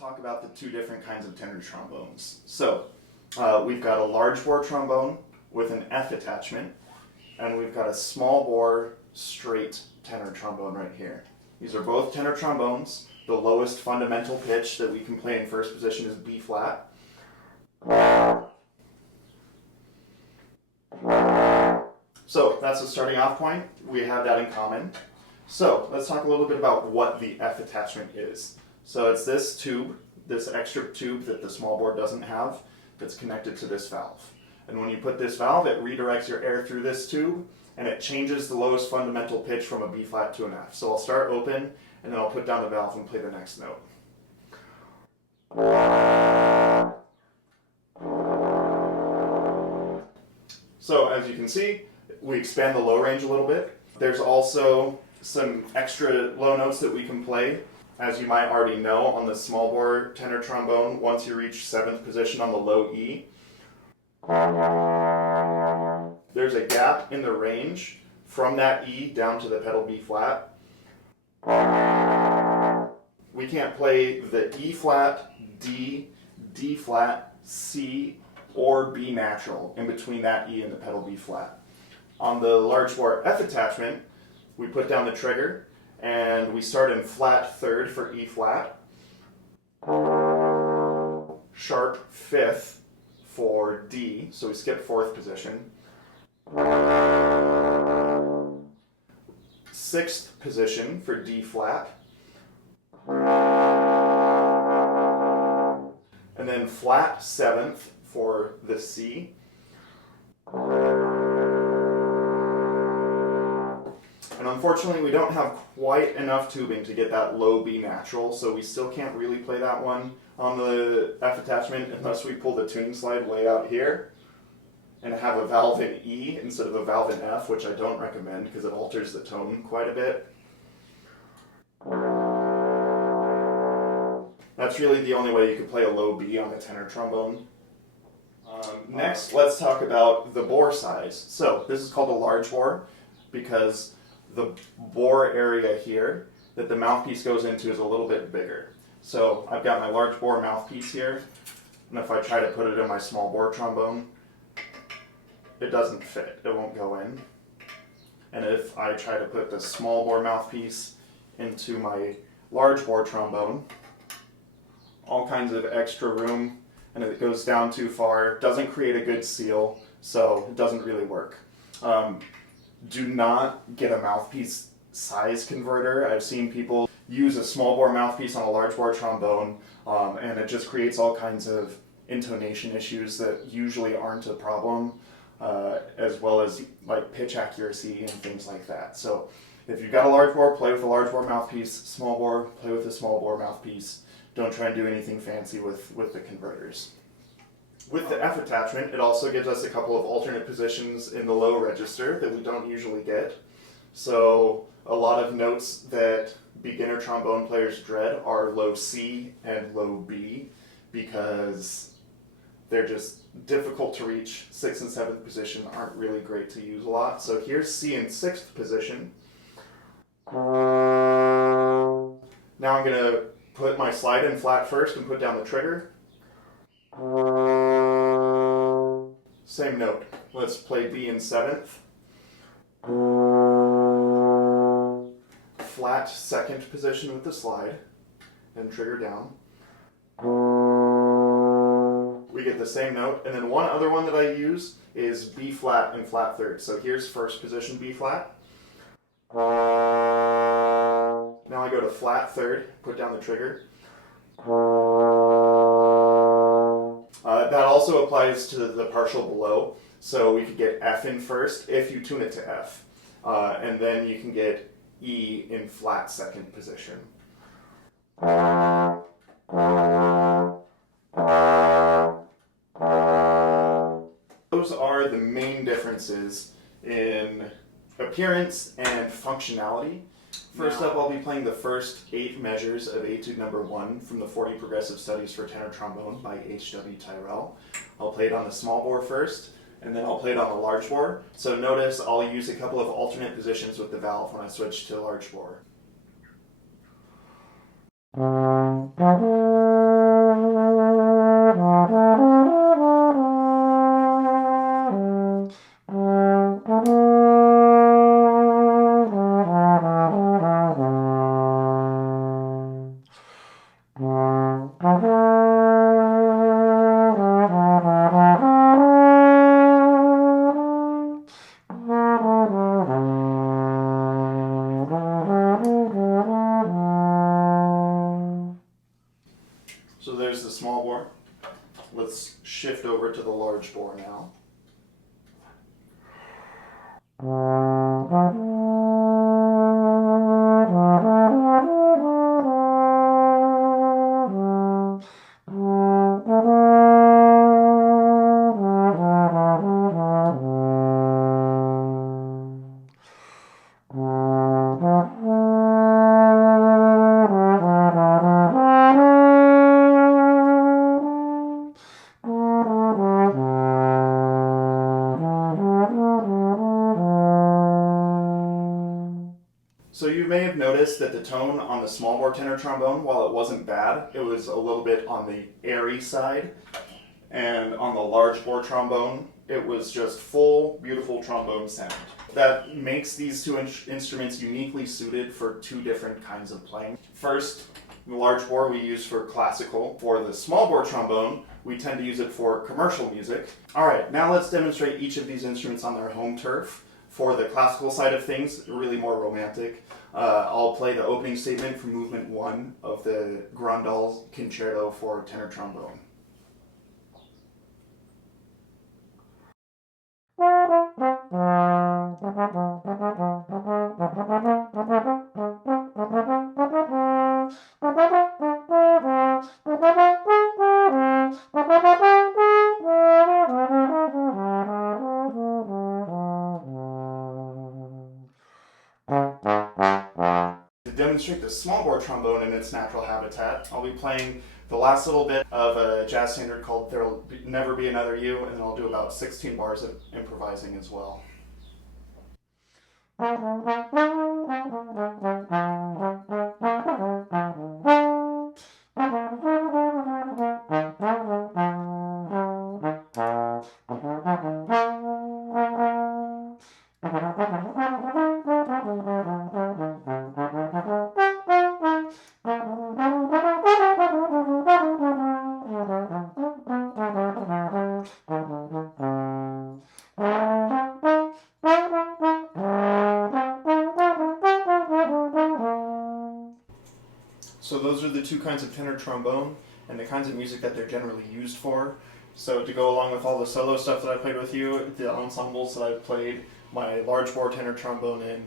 talk about the two different kinds of tenor trombones. So, we've got a large bore trombone with an F attachment, and we've got a small bore straight tenor trombone right here. These are both tenor trombones. The lowest fundamental pitch that we can play in first position is B flat. So that's the starting off point. We have that in common. So let's talk a little bit about what the F attachment is. So it's this tube, this extra tube that the small bore doesn't have, that's connected to this valve. And when you put this valve, it redirects your air through this tube, and it changes the lowest fundamental pitch from a B flat to an F. So I'll start open, and then I'll put down the valve and play the next note. So as you can see, we expand the low range a little bit. There's also some extra low notes that we can play. As you might already know, on the small bore tenor trombone, once you reach 7th position on the low E, there's a gap in the range from that E down to the pedal B flat. We can't play the E flat, D, D flat, C, or B natural in between that E and the pedal B flat. On the large bore F attachment, we put down the trigger and we start in flat third for E flat, sharp fifth for D, so we skip 4th position, 6th position for D flat, and then flat 7th for the C, and unfortunately we don't have quite enough tubing to get that low B natural, so we still can't really play that one on the F attachment unless we pull the tuning slide way out here and have a valve in E instead of a valve in F, which I don't recommend because it alters the tone quite a bit. That's really the only way you could play a low B on a tenor trombone. Next, let's talk about the bore size. So this is called a large bore because the bore area here that the mouthpiece goes into is a little bit bigger. So I've got my large bore mouthpiece here, and if I try to put it in my small bore trombone, it doesn't fit, it won't go in. And if I try to put the small bore mouthpiece into my large bore trombone, all kinds of extra room, and if it goes down too far, doesn't create a good seal, so it doesn't really work. Do not get a mouthpiece size converter. I've seen people use a small bore mouthpiece on a large bore trombone, and it just creates all kinds of intonation issues that usually aren't a problem, as well as like pitch accuracy and things like that. So if you've got a large bore, play with a large bore mouthpiece. Small bore, play with a small bore mouthpiece. Don't try and do anything fancy with the converters. With the F attachment, it also gives us a couple of alternate positions in the low register that we don't usually get. So a lot of notes that beginner trombone players dread are low C and low B because they're just difficult to reach. 6th and 7th position aren't really great to use a lot. So here's C in 6th position. Now I'm going to put my slide in flat first and put down the trigger. Same note. Let's play B in 7th. Flat 2nd position with the slide and trigger down. We get the same note, and then one other one that I use is B flat and flat 3rd. So here's 1st position B flat. Now I go to flat 3rd, put down the trigger. That also applies to the partial below, so we could get F in first if you tune it to F, and then you can get E in flat 2nd position. Those are the main differences in appearance and functionality. First up, I'll be playing the first 8 measures of Etude Number 1 from the 40 Progressive Studies for Tenor Trombone by H.W. Tyrrell. I'll play it on the small bore first, and then I'll play it on the large bore. So notice I'll use a couple of alternate positions with the valve when I switch to large bore. So there's the small bore. Let's shift over to the large bore now. So you may have noticed that the tone on the small bore tenor trombone, while it wasn't bad, it was a little bit on the airy side. And on the large bore trombone, it was just full, beautiful trombone sound. That makes these two instruments uniquely suited for two different kinds of playing. First, the large bore we use for classical. For the small bore trombone, we tend to use it for commercial music. All right, now let's demonstrate each of these instruments on their home turf. For the classical side of things, really more romantic, I'll play the opening statement from movement 1 of the Grandal's Concerto for tenor trombone. To demonstrate the small bore trombone in its natural habitat, I'll be playing the last little bit of a jazz standard called There'll Never Be Another You, and then I'll do about 16 bars of improvising as well. So those are the two kinds of tenor trombone and the kinds of music that they're generally used for. So to go along with all the solo stuff that I played with you, the ensembles that I've played my large bore tenor trombone in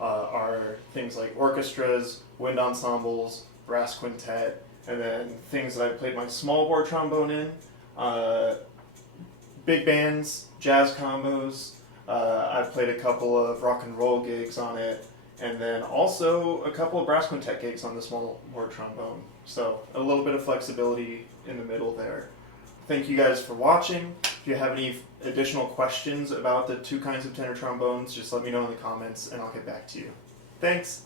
are things like orchestras, wind ensembles, brass quintet, and then things that I've played my small bore trombone in, big bands, jazz combos. I've played a couple of rock and roll gigs on it, and then also a couple of brass quintet gigs on the small bore trombone. So a little bit of flexibility in the middle there. Thank you guys for watching. If you have any additional questions about the two kinds of tenor trombones, just let me know in the comments and I'll get back to you. Thanks!